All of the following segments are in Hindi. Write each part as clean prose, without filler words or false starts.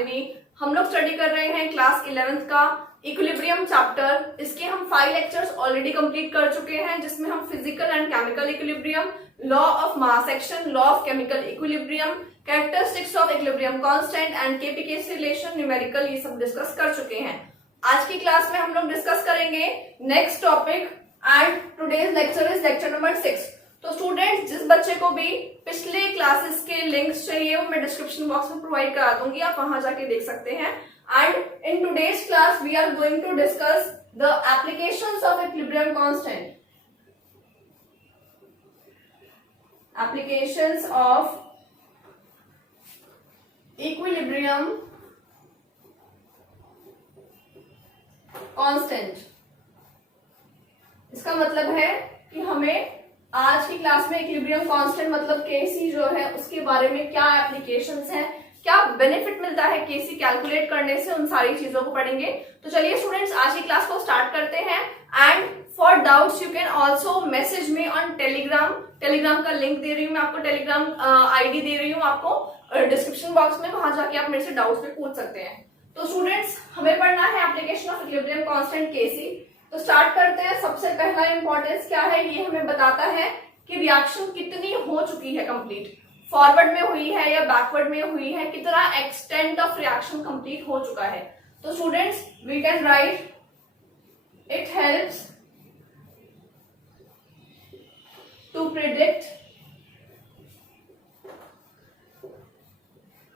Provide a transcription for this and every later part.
शालिनी। हम लोग स्टडी कर रहे हैं क्लास 11th का इक्विलिब्रियम चैप्टर। इसके हम 5 लेक्चर्स ऑलरेडी कंप्लीट कर चुके हैं, जिसमें हम physical and chemical equilibrium, law of mass action, law of chemical equilibrium, characteristics of equilibrium constant and Kp Kc relation, numerical, ये सब डिस्कस कर चुके हैं। आज की क्लास में हम लोग डिस्कस करेंगे next topic and today's lecture is lecture number 6। तो स्टूडेंट्स, जिस बच्चे को भी पिछले क्लासेस के लिंक्स चाहिए वो मैं डिस्क्रिप्शन बॉक्स में प्रोवाइड करा दूंगी, आप वहां जाके देख सकते हैं। And in today's class we are going to discuss the applications of equilibrium constant, applications of equilibrium constant. इसका मतलब है कि हमें आज की क्लास में इक्विलिब्रियम कांस्टेंट मतलब केसी जो है उसके बारे में क्या एप्लीकेशंस हैं, क्या बेनिफिट मिलता है केसी कैलकुलेट करने से, उन सारी चीजों को पढ़ेंगे। तो चलिए स्टूडेंट्स, आज की क्लास को स्टार्ट करते हैं। And for doubts you can also message me on Telegram का लिंक दे रही हूँ मैं आपको, टेलीग्राम आईडी दे रही हूँ आपको डिस्क्रिप्शन बॉक्स में, वहां जाके आप मेरे से डाउट्स पे पूछ सकते हैं। तो स्टूडेंट्स, हमें पढ़ना है एप्लीकेशन ऑफ इक्विलिब्रियम कांस्टेंट केसी। तो स्टार्ट करते हैं। सबसे पहला इंपॉर्टेंस क्या है, ये हमें बताता है कि रिएक्शन कितनी हो चुकी है कंप्लीट, फॉरवर्ड में हुई है या बैकवर्ड में हुई है, कितना एक्सटेंट ऑफ रिएक्शन कंप्लीट हो चुका है। तो students, we can write it helps to predict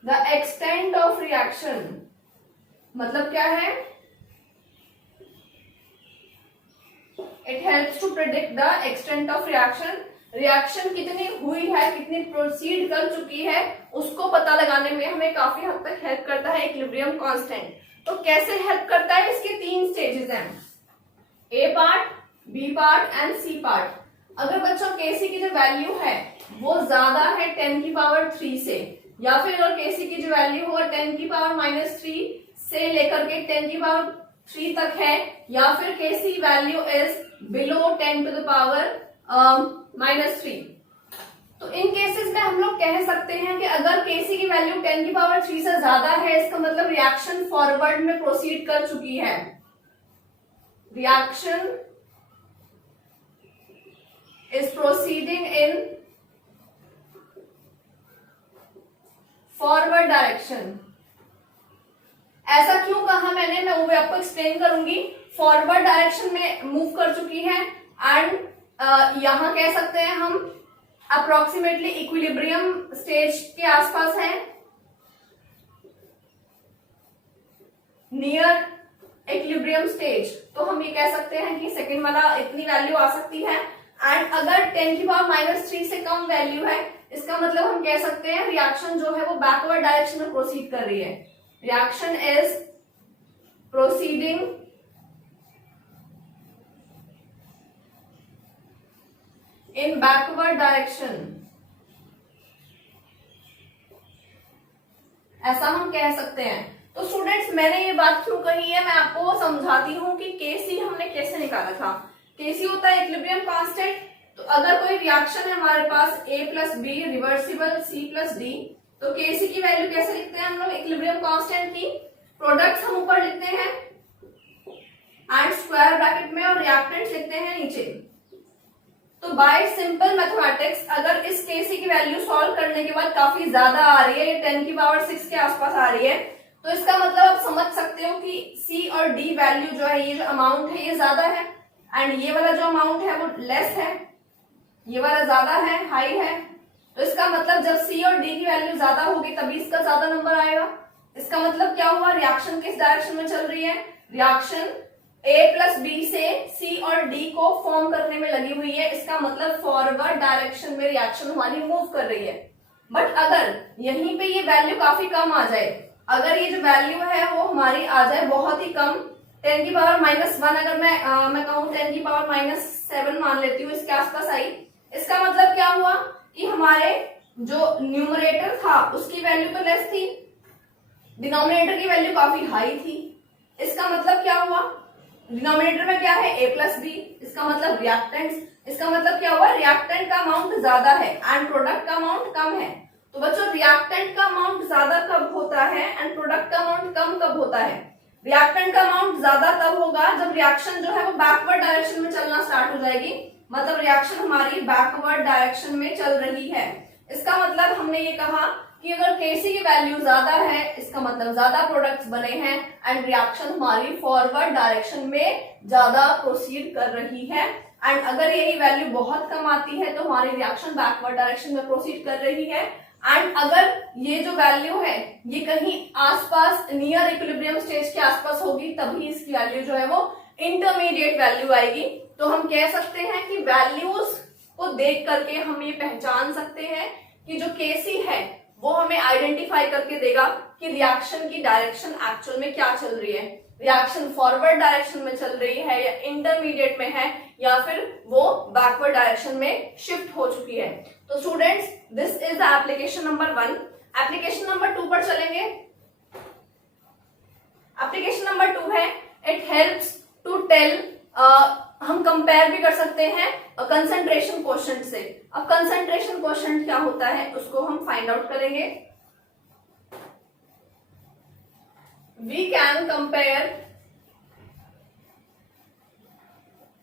the extent of reaction. मतलब क्या है, it helps to predict the extent of reaction. Reaction कितनी हुई है, कितनी प्रोसीड कर चुकी है, उसको पता लगाने में हमें काफी हद तक हेल्प करता है इक्विलिब्रियम कांस्टेंट। तो कैसे हेल्प करता है, इसके 3 स्टेजेस हैं, A part, B part and C part. अगर बच्चों केसी की जो वैल्यू है वो ज्यादा है 10 की पावर 3 से, या फिर अगर केसी की जो वैल्यू हो 10 की पावर -3 से लेकर के 10 की पावर 3 तक है, या फिर Kc value is below 10 to the power -3। तो इन केसेस में हम लोग कह सकते हैं कि अगर केसी की वैल्यू 10 की पावर 3 से ज्यादा है, इसका मतलब रिएक्शन फॉरवर्ड में प्रोसीड कर चुकी है, reaction is proceeding in forward direction. ऐसा क्यों कहा मैंने, मैं वो आपको एक्सप्लेन करूंगी। फॉरवर्ड डायरेक्शन में मूव कर चुकी है एंड यहां कह सकते हैं हम अप्रोक्सीमेटली इक्विलिब्रियम स्टेज के आसपास है, नियर इक्विलिब्रियम स्टेज। तो हम ये कह सकते हैं कि सेकंड वाला इतनी वैल्यू आ सकती है। एंड अगर 10 की पावर -3 से कम वैल्यू है, इसका मतलब हम कह सकते हैं रिएक्शन जो है वो बैकवर्ड डायरेक्शन में प्रोसीड कर रही है, reaction is proceeding in backward direction, ऐसा हम कह सकते हैं। तो स्टूडेंट्स, मैंने ये बात क्यों कही है, मैं आपको समझाती हूं कि केसी हमने कैसे निकाला था। केसी होता है इक्विलिब्रियम कांस्टेंट। तो अगर कोई रिएक्शन है हमारे पास A + B reversible C + D, तो केसी की वैल्यू कैसे लिखते हैं हम लोग, इक्विलिब्रियम कांस्टेंट की प्रोडक्ट्स हम ऊपर लिखते हैं एंड स्क्वायर ब्रैकेट में, और रिएक्टेंट्स लिखते हैं नीचे। तो बाय सिंपल मैथमेटिक्स अगर इस केसी की वैल्यू सॉल्व करने के बाद काफी ज्यादा आ रही है, ये 10 की पावर 6 के आसपास आ रही है, तो इसका मतलब आप समझ सकते हो कि C और D वैल्यू जो है, ये जो अमाउंट है ये ज्यादा है, एंड ये वाला जो अमाउंट है वो लेस है, ये वाला ज्यादा है, हाई है। तो इसका मतलब जब C और D की वैल्यू ज्यादा होगी तभी इसका ज्यादा नंबर आएगा। इसका मतलब क्या हुआ, रिएक्शन किस डायरेक्शन में चल रही है, रिएक्शन A + B से C और D को फॉर्म करने में लगी हुई है। इसका मतलब फॉरवर्ड डायरेक्शन में रिएक्शन हमारी मूव कर रही है। बट अगर यहीं पे ये वैल्यू काफी कम आ जाए, अगर ये जो वैल्यू है वो हमारी आ जाए बहुत ही कम, 10 की पावर -1, अगर मैं कहूँ 10 की पावर -7 मान लेती हूँ, इसके आसपास आई, इसका मतलब क्या हुआ कि हमारे जो न्यूमरेटर था उसकी वैल्यू तो लेस थी, डिनोमिनेटर की वैल्यू काफी हाई थी। इसका मतलब क्या हुआ, डिनोमिनेटर में क्या है A + B, इसका मतलब रिएक्टेंट्स, इसका मतलब क्या हुआ, रिएक्टेंट का अमाउंट ज्यादा है एंड प्रोडक्ट का अमाउंट कम है। तो बच्चों रिएक्टेंट का अमाउंट ज्यादा कब होता है एंड प्रोडक्ट का अमाउंट कम कब होता है? रिएक्टेंट का अमाउंट ज्यादा तब होगा जब रिएक्शन जो है वो बैकवर्ड डायरेक्शन में चलना स्टार्ट हो जाएगी, मतलब रिएक्शन हमारी बैकवर्ड डायरेक्शन में चल रही है। इसका मतलब हमने ये कहा कि अगर Kc की वैल्यू ज्यादा है इसका मतलब ज्यादा प्रोडक्ट्स बने हैं एंड रिएक्शन हमारी फॉरवर्ड डायरेक्शन में ज्यादा प्रोसीड कर रही है। एंड अगर यही वैल्यू बहुत कम आती है तो हमारी रिएक्शन बैकवर्ड डायरेक्शन में प्रोसीड कर रही है। एंड अगर ये जो वैल्यू है ये कहीं आसपास नियर इक्विलिब्रियम स्टेज के आसपास होगी तभी इसकी वैल्यू जो है वो इंटरमीडिएट वैल्यू आएगी। तो हम कह सकते हैं कि वैल्यूज को देख करके हम ये पहचान सकते हैं कि जो Kc है वो हमें आइडेंटिफाई करके देगा कि रिएक्शन की डायरेक्शन एक्चुअल में क्या चल रही है, रिएक्शन फॉरवर्ड डायरेक्शन में चल रही है या इंटरमीडिएट में है या फिर वो बैकवर्ड डायरेक्शन में शिफ्ट हो चुकी है। तो students this is the application number 1। Application number 2 पर चलेंगे। एप्लीकेशन नंबर 2 है इट हेल्प्स टू टेल, हम कंपेयर भी कर सकते हैं कंसंट्रेशन कोएफिशिएंट से। अब कंसंट्रेशन कोएफिशिएंट क्या होता है उसको हम फाइंड आउट करेंगे। We can compare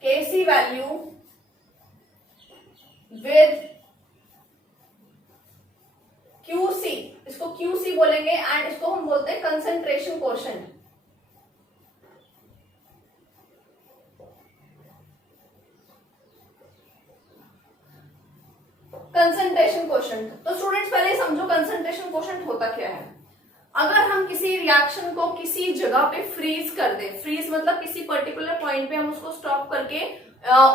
Kc value with QC, इसको QC बोलेंगे एंड इसको हम बोलते हैं कंसंट्रेशन कोएफिशिएंट। कंसंट्रेशन कोएफिशिएंट, तो स्टूडेंट्स पहले समझो कंसंट्रेशन कोएफिशिएंट होता क्या है। अगर हम किसी रिएक्शन को किसी जगह पे फ्रीज कर दें, फ्रीज मतलब किसी पर्टिकुलर पॉइंट पे हम उसको स्टॉप करके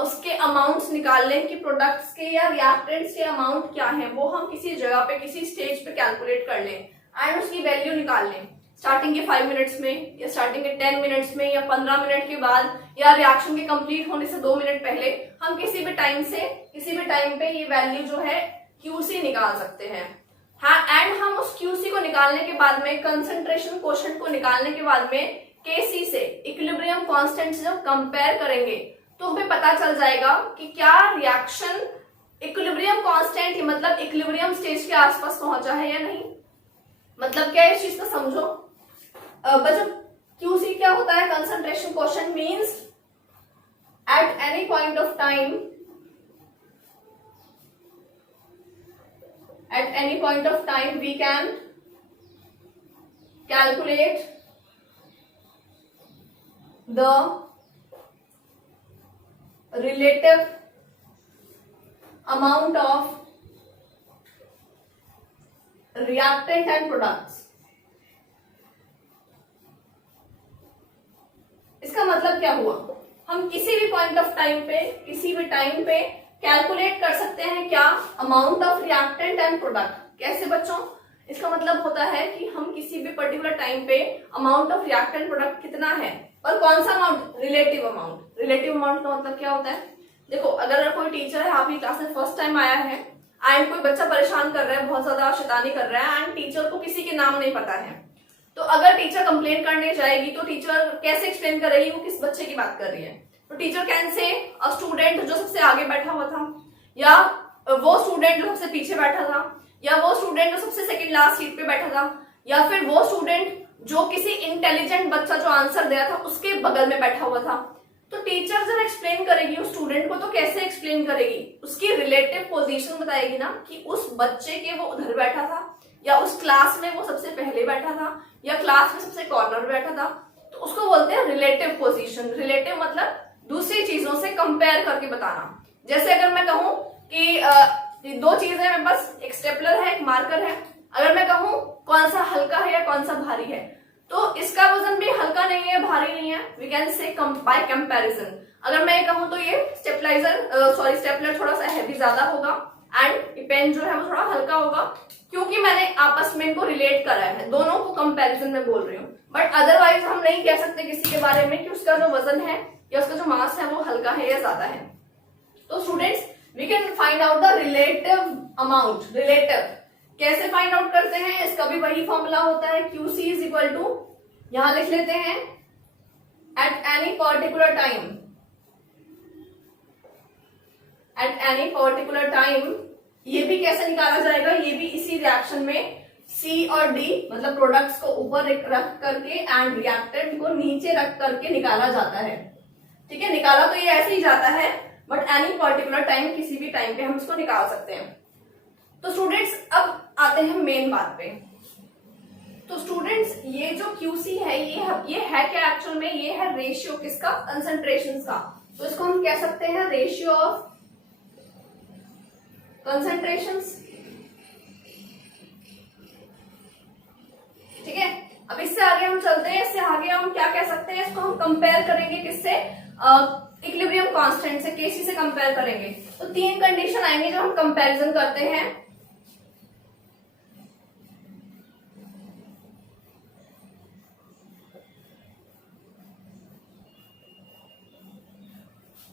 उसके अमाउंट्स निकाल लें कि प्रोडक्ट्स के या रिएक्टेंट्स के अमाउंट क्या है, वो हम किसी जगह पे किसी स्टेज पे कैलकुलेट कर लें एंड उसकी वैल्यू निकाल लें स्टार्टिंग के 5 मिनट्स में या स्टार्टिंग के 10 मिनट्स में या 15 मिनट के बाद या रिएक्शन के कंप्लीट होने से 2 मिनट पहले हम किसी भी टाइम पे ये वैल्यू जो है QC निकाल सकते हैं। हाँ, एंड हम उस QC को निकालने के बाद में कंसंट्रेशन कोएफिशिएंट को निकालने के बाद में Kc से इक्विलिब्रियम कांस्टेंट से जब कंपेयर करेंगे तो हमें पता चल जाएगा कि क्या रिएक्शन इक्विलिब्रियम कांस्टेंट मतलब इक्विलिब्रियम स्टेज के आसपास पहुंचा है या नहीं। मतलब क्या है इस चीज को समझो। बच्चों QC क्या होता है? Concentration coefficient means at any point of time, at any point of time we can calculate the relative amount of reactant and products। इसका मतलब क्या हुआ? हम किसी भी पॉइंट ऑफ टाइम पे किसी भी टाइम पे कैलकुलेट कर सकते हैं क्या? Amount of reactant and product. कैसे बच्चों? इसका मतलब होता है कि हम किसी भी पर्टिकुलर टाइम पे अमाउंट ऑफ रिएक्टेंट प्रोडक्ट कितना है और कौन सा amount? Relative amount. Relative amount का मतलब क्या होता है? देखो अगर कोई टीचर है आपकी क्लास में फर्स्ट टाइम आया है एंड कोई बच्चा परेशान कर रहा है, बहुत ज्यादा शैतानी कर रहा है एंड टीचर को किसी के नाम नहीं पता है, तो अगर टीचर कंप्लेन करने जाएगी तो टीचर कैसे एक्सप्लेन करेगी वो किस बच्चे की बात कर रही है? तो teacher can say a student जो सबसे आगे बैठा हुआ था, या वो स्टूडेंट जो सबसे पीछे बैठा था, या वो स्टूडेंट जो सबसे सेकंड लास्ट सीट पे बैठा था, या फिर वो स्टूडेंट जो किसी इंटेलिजेंट बच्चा जो आंसर दिया था उसके बगल में बैठा हुआ था। तो टीचर जब एक्सप्लेन करेगी उस स्टूडेंट को तो कैसे एक्सप्लेन करेगी? उसकी रिलेटिव पोजीशन बताएगी ना कि उस बच्चे के वो उधर बैठा था या उस क्लास में वो सबसे पहले बैठा था या क्लास में सबसे कॉर्नर में बैठा था। तो उसको बोलते हैं रिलेटिव पोजीशन। रिलेटिव मतलब दूसरी चीजों से कंपेयर करके बताना। जैसे अगर मैं कहूं कि दो चीजें मेरे पास, एक स्टेपलर है एक मार्कर है, अगर मैं कहूं कौन सा हल्का है या कौन सा भारी है तो इसका वजन भी हल्का नहीं है भारी नहीं है, we can say by comparison. अगर मैं कहूं तो ये स्टेपलर थोड़ा सा हैवी ज्यादा होगा एंड पेन जो है वो थोड़ा हल्का होगा, क्योंकि मैंने आपस में इनको रिलेट करा है, दोनों को कंपैरिजन में बोल रही हूँ। बट अदरवाइज हम नहीं कह सकते किसी के बारे में कि उसका जो वजन है या उसका जो मास है वो हल्का है या ज्यादा है। तो students we can find out the relative amount. Relative कैसे फाइंड आउट करते हैं? इसका भी वही फॉर्मूला होता है, QC इज इक्वल टू, यहां लिख लेते हैं, एट एनी पर्टिकुलर टाइम ये भी कैसे निकाला जाएगा, ये भी इसी रिएक्शन में C और D मतलब प्रोडक्ट्स को ऊपर रख करके एंड रिएक्टेंट को नीचे रख करके निकाला जाता है। ठीक है, निकाला तो ये ऐसे ही जाता है, बट एनी पर्टिकुलर टाइम, किसी भी टाइम पे हम इसको निकाल सकते हैं। तो स्टूडेंट्स अब आते हैं मेन बात पे। तो स्टूडेंट्स ये जो QC है ये है क्या एक्चुअल में, ये है रेशियो किसका, कंसंट्रेशन का। तो इसको हम कह सकते हैं रेशियो ऑफ कंसंट्रेशंस। ठीक है, अब इससे आगे हम चलते हैं, इससे आगे हम क्या कह सकते हैं, इसको हम कंपेयर करेंगे किससे, इक्विलिब्रियम कांस्टेंट से, केसी से कंपेयर करेंगे। तो 3 कंडीशन आएंगे जब हम कंपैरिजन करते हैं।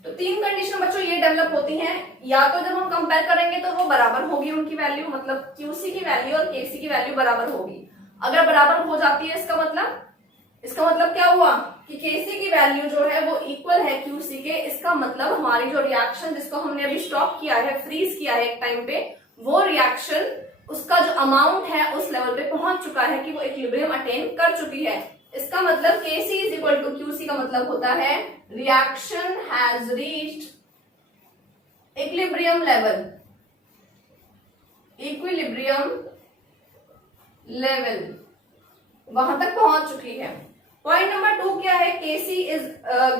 तो 3 कंडीशन बच्चों ये डेवलप होती हैं, या तो जब हम कंपेयर करेंगे तो वो बराबर होगी उनकी वैल्यू, मतलब क्यूसी की वैल्यू और केसी की वैल्यू बराबर होगी। अगर बराबर हो जाती है इसका मतलब क्या हुआ कि केसी की वैल्यू जो है वो इक्वल है क्यूसी के। इसका मतलब हमारी जो रिएक्शन जिसको हमने अभी स्टॉप किया है, फ्रीज किया है एक टाइम पे, वो रिएक्शन उसका जो अमाउंट है उस लेवल पे पहुंच चुका है कि वो इक्विलिब्रियम अटेन कर चुकी है। इसका मतलब केसी इज इक्वल टू क्यूसी का मतलब होता है reaction has reached equilibrium level, वहां तक पहुंच चुकी है। पॉइंट नंबर 2 क्या है, केसी इज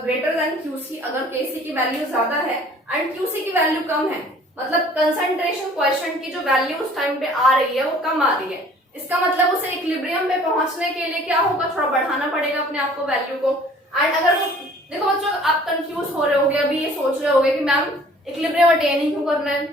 ग्रेटर देन क्यूसी। अगर केसी की वैल्यू ज्यादा है एंड क्यूसी की वैल्यू कम है, मतलब कंसंट्रेशन क्वेश्चन की जो वैल्यू उस टाइम पे आ रही है वो कम आ रही है, इसका मतलब उसे इक्विलिब्रियम में पहुंचने के लिए क्या होगा, थोड़ा बढ़ाना पड़ेगा अपने आप को वैल्यू को। एंड अगर वो देखो बच्चों आप कंफ्यूज हो रहे होगे, अभी ये सोच रहे होगे कि मैम इक्विलिब्रियम अटेन ही क्यों करना है।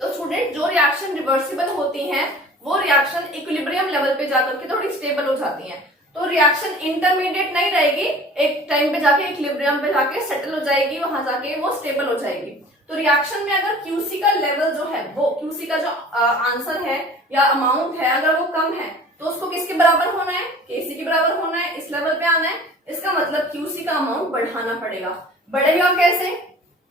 तो स्टूडेंट जो रिएक्शन रिवर्सिबल होती हैं वो रिएक्शन इक्विलिब्रियम लेवल पे जाकर के थोड़ी स्टेबल हो जाती हैं। तो रिएक्शन इंटरमीडिएट नहीं रहेगी, एक टाइम पे जाके इक्विलिब्रियम पे जाके सेटल हो जाएगी, वहां जाके वो स्टेबल हो जाएगी। तो रिएक्शन में अगर क्यूसी का लेवल जो है, वो क्यूसी का जो आंसर है या अमाउंट है, अगर वो कम है तो उसको किसके बराबर होना है, केसी के बराबर होना है, इस लेवल पे आना है। इसका मतलब क्यूसी का अमाउंट बढ़ाना पड़ेगा। बढ़ेगा कैसे,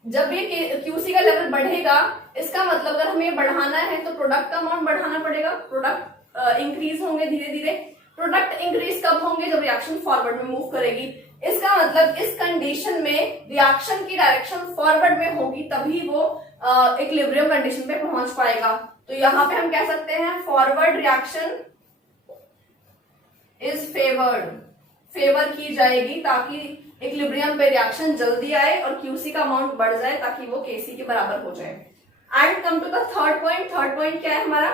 जब ये क्यूसी का लेवल बढ़ेगा, इसका मतलब अगर हमें बढ़ाना है तो प्रोडक्ट का अमाउंट बढ़ाना पड़ेगा, प्रोडक्ट इंक्रीज होंगे धीरे धीरे। प्रोडक्ट इंक्रीज कब होंगे, जब रिएक्शन फॉरवर्ड में मूव करेगी। इसका मतलब इस कंडीशन में रिएक्शन की डायरेक्शन फॉरवर्ड में होगी, तभी वो इक्विलिब्रियम कंडीशन पे पहुंच पाएगा। तो यहाँ पे हम कह सकते हैं फॉरवर्ड रिएक्शन इज फेवर की जाएगी ताकि इक्विलिब्रियम पे रिएक्शन जल्दी आए और क्यूसी का अमाउंट बढ़ जाए ताकि वो केसी के बराबर हो जाए। And come to the third point क्या है हमारा,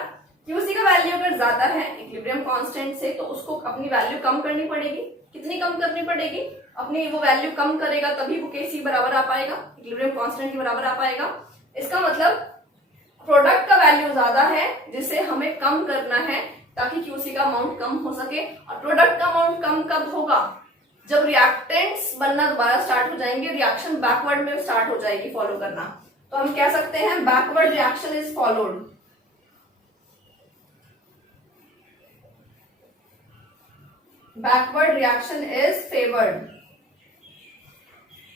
क्यूसी का वैल्यू अगर ज्यादा है इक्विलिब्रियम कांस्टेंट से तो उसको अपनी वैल्यू कम करनी पड़ेगी। कितनी कम करनी पड़ेगी, अपनी वो वैल्यू कम करेगा तभी वो केसी बराबर आ पाएगा, इक्विलिब्रियम कांस्टेंट के बराबर आ पाएगा। इसका मतलब प्रोडक्ट का वैल्यू ज्यादा है जिसे हमें कम करना है ताकि क्यूसी का अमाउंट कम हो सके। और प्रोडक्ट का अमाउंट कम कब होगा, जब रिएक्टेंट्स बनना दोबारा स्टार्ट हो जाएंगे, रिएक्शन बैकवर्ड में स्टार्ट हो जाएगी फॉलो करना। तो हम कह सकते हैं backward reaction is followed. Backward reaction is favoured.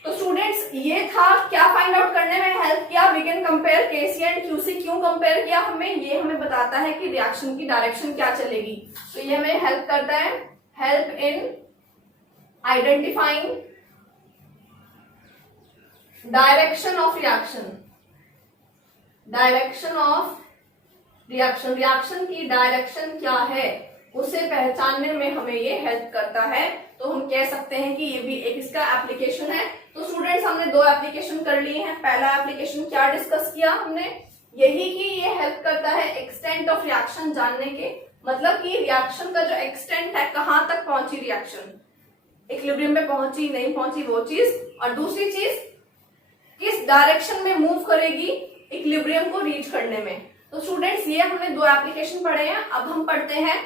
तो स्टूडेंट्स ये था, क्या फाइंड आउट करने में हेल्प किया, we can compare KC and QC. क्यों कंपेयर किया हमें, ये हमें बताता है कि रिएक्शन की डायरेक्शन क्या चलेगी। तो ये हमें हेल्प करता है, help in identifying direction of reaction की डायरेक्शन क्या है उसे पहचानने में हमें ये हेल्प करता है। तो हम कह सकते हैं कि ये भी एक इसका एप्लीकेशन है। तो स्टूडेंट्स हमने 2 एप्लीकेशन कर लिए हैं। पहला एप्लीकेशन क्या डिस्कस किया हमने, यही कि ये हेल्प करता है एक्सटेंट ऑफ रिएक्शन जानने के, मतलब कि रिएक्शन का जो एक्सटेंट है, कहां तक पहुंची रिएक्शन, इक्विलिब्रियम में पहुंची नहीं पहुंची वो चीज, और दूसरी चीज किस डायरेक्शन में मूव करेगी इक्विलिब्रियम को रीच करने में। तो स्टूडेंट्स ये हमने 2 एप्लीकेशन पढ़े हैं। अब हम पढ़ते हैं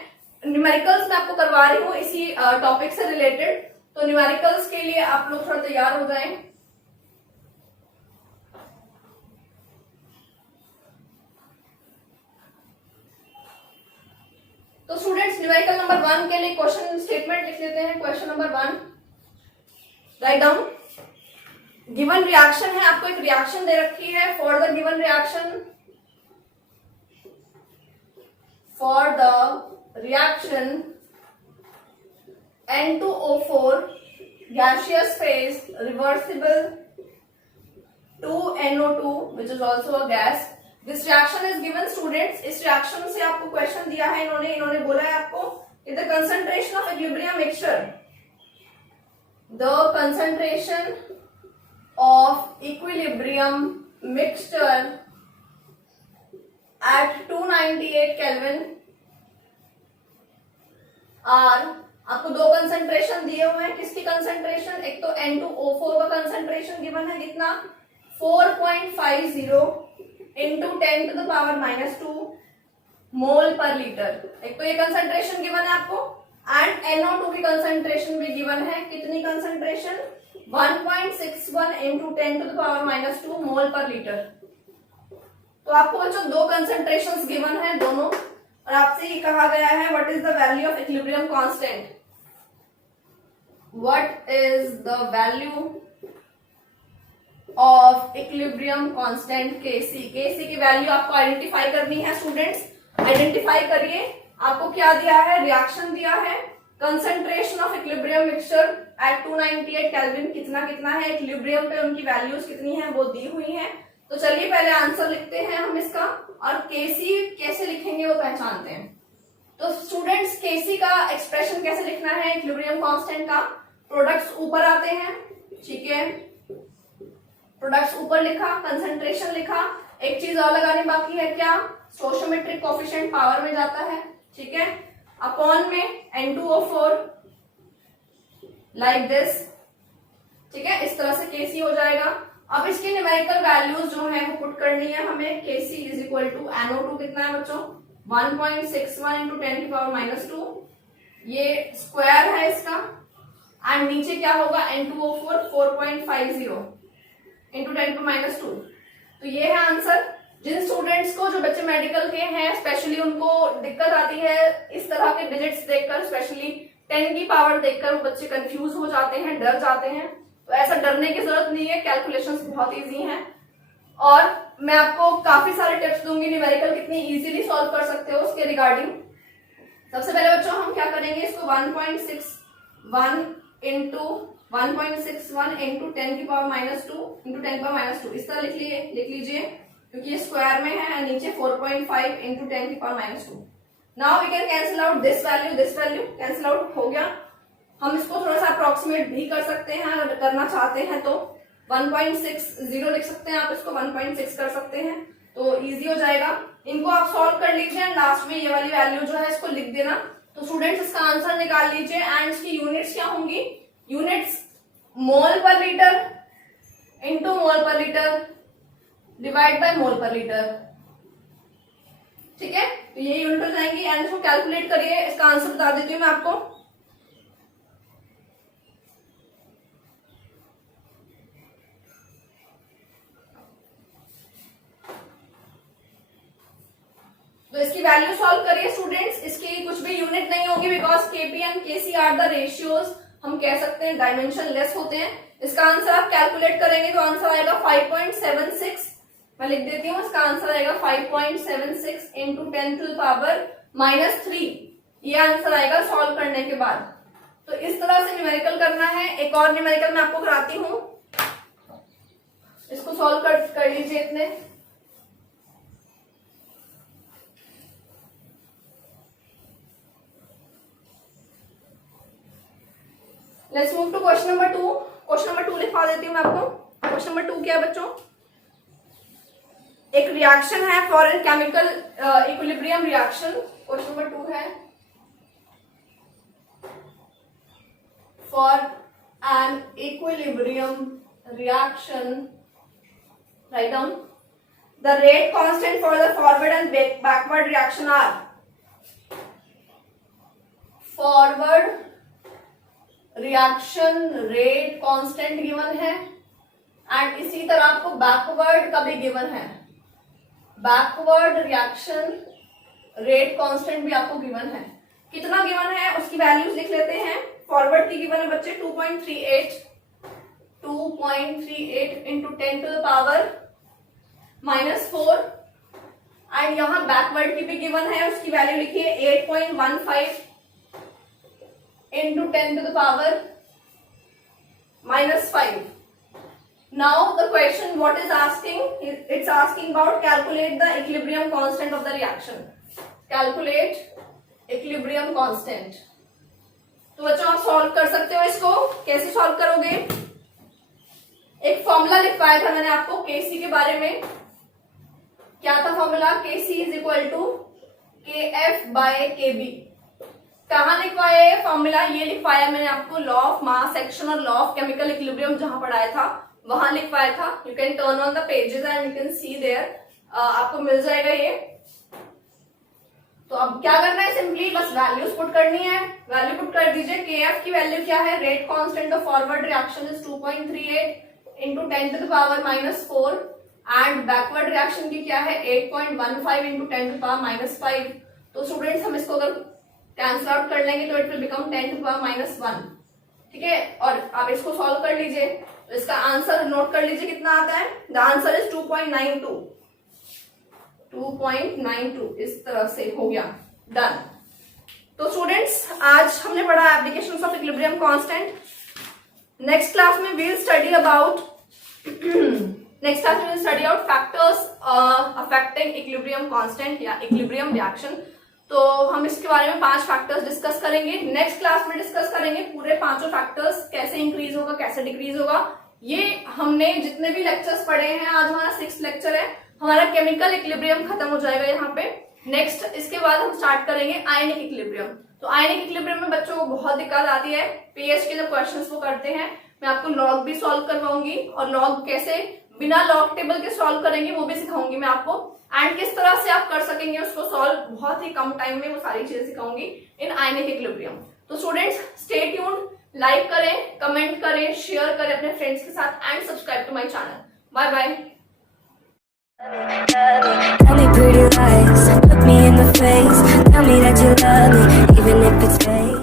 न्यूमेरिकल्स, मैं आपको करवा रही हूँ इसी टॉपिक से रिलेटेड। तो न्यूमेरिकल्स के लिए आप लोग थोड़ा तैयार हो जाएं। तो स्टूडेंट्स न्यूमेरिकल नंबर 1 के लिए क्वेश्चन स्टेटमेंट लिख लेते हैं। Question number 1, write down. Given reaction है, आपको एक रिएक्शन दे रखी है। For the given reaction for the reaction N2O4 gaseous phase reversible to NO2 which is also a gas. This reaction is given students. इस reaction से आपको question दिया है इन्होंने बोला है आपको कि the concentration of equilibrium mixture, the concentration of equilibrium mixture at 298 Kelvin are, आपको दो कंसंट्रेशन दिए हुए हैं. किसकी कंसंट्रेशन? एक तो N2O4 का कंसंट्रेशन गिवन है कितना 4.50 into 10 to the power -2 mole पर लीटर. एक तो ये कंसंट्रेशन गिवन है आपको एंड NO2 की कंसंट्रेशन भी गिवन है. कितनी कंसंट्रेशन? 1.61 into 10 to the power -2 mole पर लीटर. तो आपको बच्चों दो कंसंट्रेशंस गिवन है दोनों, और आपसे ये कहा गया है what is the value of equilibrium constant. What is the value of equilibrium constant Kc. Kc की वैल्यू आपको आइडेंटिफाई करनी है स्टूडेंट्स. आइडेंटिफाई करिए. आपको क्या दिया है? रिएक्शन दिया है. Concentration of equilibrium mixture eight 298 kelvin कितना कितना है, इक्विलिब्रियम पे उनकी वैल्यूज कितनी है वो दी हुई है. तो चलिए पहले आंसर लिखते हैं हम इसका, और Kc कैसे लिखेंगे वो पहचानते हैं. तो स्टूडेंट्स Kc का एक्सप्रेशन कैसे लिखना है इक्विलिब्रियम कांस्टेंट का? प्रोडक्ट्स ऊपर आते हैं, ठीक है, प्रोडक्ट्स ऊपर लिखा, कंसंट्रेशन लिखा. एक चीज और लगाने बाकी है, क्या? स्टोइकोमेट्रिक कोएफिशिएंट पावर में जाता है, ठीक है, अपॉन में N2O4 लाइक दिस, ठीक है. इस तरह से Kc हो जाएगा. अब इसकी न्यूमेरिकल वैल्यूज जो है वो पुट करनी है हमें. Kc is equal to NO2 कितना है बच्चों? 1.61 इंटू 10 की पावर -2, ये स्क्वायर है इसका, एंड नीचे क्या होगा? N2O4 4.50 इंटू 10 की पावर -2. तो ये है आंसर. जिन स्टूडेंट्स को, जो बच्चे मेडिकल के हैं स्पेशली, उनको दिक्कत आती है इस तरह के डिजिट्स देखकर, स्पेशली 10 की पावर देखकर वो बच्चे कंफ्यूज हो जाते हैं, डर जाते हैं. तो ऐसा डरने की जरूरत नहीं है, कैलकुलेशंस बहुत इजी हैं, और मैं आपको काफी सारे टिप्स दूंगी न्यूमेरिकल कितनी इजीली सॉल्व कर सकते हो उसके रिगार्डिंग. सबसे पहले बच्चों हम क्या करेंगे, इसको 1.61 इंटू 10 की पावर -2 इंटू 10 की पावर -2 इस तरह लिख लीजिए, क्योंकि ये स्क्वायर में है, नीचे 4.5 इंटू 10 की power -2. Now we can cancel out this value cancel out हो गया. हम इसको थोड़ा सा अप्रोक्सीमेट भी कर सकते हैं, अगर करना चाहते हैं तो 1.60 लिख सकते हैं आप, इसको 1.6 कर सकते हैं, तो इजी हो जाएगा. इनको आप सॉल्व कर लीजिए, लास्ट में ये वाली वैल्यू जो है इसको लिख देना. तो स्टूडेंट्स इसका आंसर निकाल लीजिए, एंड इसकी यूनिट्स क्या होंगी? यूनिट्स मोल पर लीटर इंटू मोल पर लीटर डिवाइड बाय मोल पर लीटर, ठीक है. तो ये यूनिट हो जाएंगी, एंड इसको कैलकुलेट करिए. इसका आंसर बता देती हूँ मैं आपको. तो इसकी वैल्यू सॉल्व करिए स्टूडेंट्स. इसकी कुछ भी यूनिट नहीं होगी, because Kp and Kc are the ratios, हम कह सकते हैं डायमेंशन लेस होते हैं. इसका आंसर आप कैलकुलेट करेंगे तो आंसर आएगा 5.76. मैं लिख देती हूँ, इसका आंसर आएगा 5.76 इंटू 10 टू द पावर -3. ये आंसर आएगा सॉल्व करने के बाद. तो इस तरह से न्यूमेरिकल करना है. एक और न्यूमेरिकल मैं आपको कराती हूँ, इसको सॉल्व कर लीजिए इतने. Let's move to question number 2. Question number 2 लिखवा देती हूँ मैं आपको. क्वेश्चन नंबर 2 क्या है बच्चों? एक रिएक्शन है for an chemical equilibrium reaction. Question number 2 है for an equilibrium reaction. Write down the rate constant for the forward and backward reaction are. Forward reaction rate constant given है, एंड इसी तरह आपको बैकवर्ड का भी गिवन है. बैकवर्ड रिएक्शन रेट कांस्टेंट भी आपको गिवन है. कितना गिवन है उसकी वैल्यूज लिख लेते हैं. फॉरवर्ड की गिवन है बच्चे 2.38 into 10 to the power -4, and यहाँ बैकवर्ड की भी गिवन है, उसकी वैल्यू लिखिए 8.15 into 10 to the power minus 5. Now the question what is asking, it's asking about calculate the equilibrium constant of the reaction. Calculate equilibrium constant. तो बच्चों आप सॉल्व कर सकते हो इसको। कैसे सॉल्व करोगे? एक फॉर्मूला लिखवाया था मैंने आपको केसी के बारे में। क्या था formula? KC is equal to K F by K B. कहाँ लिखवाया है फॉर्मूला? ये लिखवाया मैंने आपको लॉ ऑफ मास सेक्शन और लॉ ऑफ केमिकल इक्विलिब्रियम जहां पढ़ाया था वहां लिखवाया था। You can turn on the pages and you can see there, आपको मिल जाएगा ये। तो अब क्या करना है? सिंपली बस वैल्यूज पुट करनी है। वैल्यू पुट कर दीजिए। के एफ की वैल्यू क्या है? Rate constant of forward reaction is 2.38 into 10 to the power minus 4 and backward reaction की क्या है? 8.15 into 10 to the power minus 5। तो स्टूडेंट्स हम इसको अगर कैंसिल आउट कर लेंगे तो it will become 10 to the power minus 1। ठीक है, और आप इसको सॉल्व कर लीजिए। तो इसका आंसर नोट कर लीजिए कितना आता है। The answer is 2.92। 2.92 इस तरह से हो गया। डन। तो स्टूडेंट्स आज हमने पढ़ा applications of equilibrium constant. Next class में we will study about factors affecting equilibrium constant या इक्विलिब्रियम रिएक्शन। तो हम इसके बारे में 5 फैक्टर्स डिस्कस करेंगे। नेक्स्ट क्लास में डिस्कस करेंगे पूरे 5 फैक्टर्स, कैसे इंक्रीज होगा, कैसे डिक्रीज होगा। ये हमने जितने भी लेक्चर्स पढ़े हैं, आज हमारा 6th लेक्चर है, हमारा केमिकल इक्विलिब्रियम खत्म हो जाएगा यहाँ पे। नेक्स्ट इसके बाद हम स्टार्ट करेंगे आयनिक इक्विलिब्रियम। तो आयनिक इक्विलिब्रियम में बच्चों को बहुत दिक्कत आती है। पीएच के जब क्वेश्चंस वो करते हैं, मैं आपको लॉग भी सॉल्व करवाऊंगी और लॉग कैसे बिना लॉग टेबल के सॉल्व करेंगे वो भी सिखाऊंगी मैं आपको। एंड किस तरह से आप कर सकेंगे उसको सॉल्व बहुत ही कम टाइम में, वो सारी चीजें सिखाऊंगी इन आयनिक इक्विलिब्रियम। तो स्टूडेंट्स स्टे ट्यून्ड, लाइक करें, कमेंट करें, शेयर करें अपने फ्रेंड्स के साथ and subscribe to my channel. Bye bye. Tell me pretty lies, look me in the face, tell me that you love me, even if it's fake.